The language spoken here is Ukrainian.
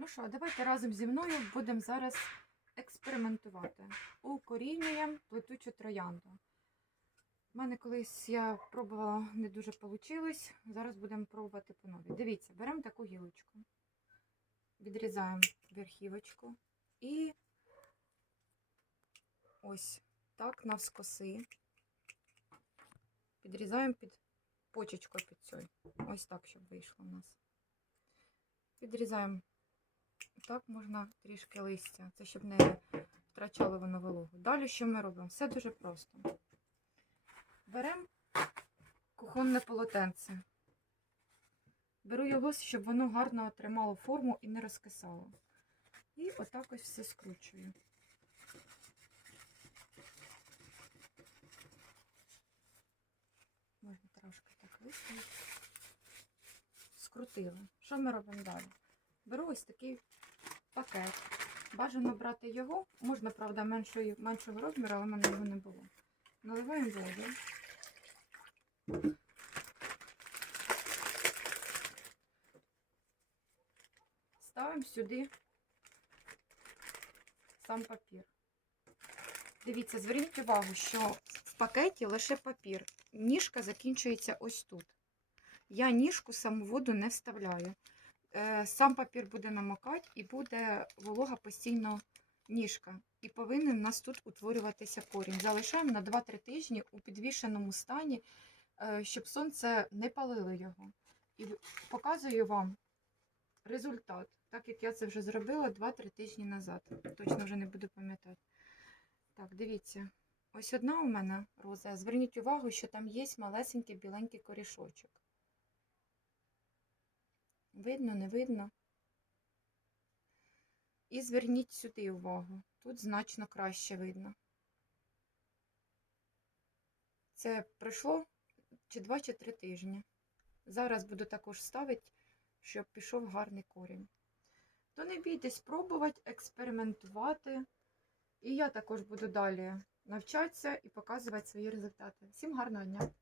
Ну що, давайте разом зі мною будемо зараз експериментувати. Укорінюємо плетучу троянду. У мене колись я пробувала, не дуже вийшло. Зараз будемо пробувати по новій. Дивіться, беремо таку гілочку, відрізаємо верхівочку і ось так навскоси. Підрізаємо під почечку під цю. Ось так, щоб вийшло у нас. Підрізаємо так можна трішки листя, це щоб не втрачало воно вологу. Далі що ми робимо? Все дуже просто. Беремо кухонне полотенце. Беру його, щоб воно гарно отримало форму і не розкисало. І отак ось все скручую. Можна трошки так виставити. Скрутили. Що ми робимо далі? Беру ось такий пакет. Бажано брати його. Можна, правда, меншої, меншого розміру, але в мене його не було. Наливаємо воду. Ставимо сюди сам папір. Дивіться, зверніть увагу, що в пакеті лише папір. Ніжка закінчується ось тут. Я ніжку саму воду не вставляю. Е, Сам папір буде намокати і буде волога постійно ніжка. І повинен у нас тут утворюватися корінь. Залишаємо на 2-3 тижні у підвішеному стані, е, щоб сонце не палило його. І показую вам результат, так як я це вже зробила 2-3 тижні назад. Точно вже не буду пам'ятати. Так, дивіться. Ось одна у мене роза. Зверніть увагу, що там є малесенький біленький корішочок. Видно, не видно. І зверніть сюди увагу. Тут значно краще видно. Це пройшло чи два, чи три тижні. Зараз буду також ставити, щоб пішов гарний корінь. То не бійтесь пробувати, експериментувати. І я також буду далі навчатися і показувати свої результати. Всім гарного дня!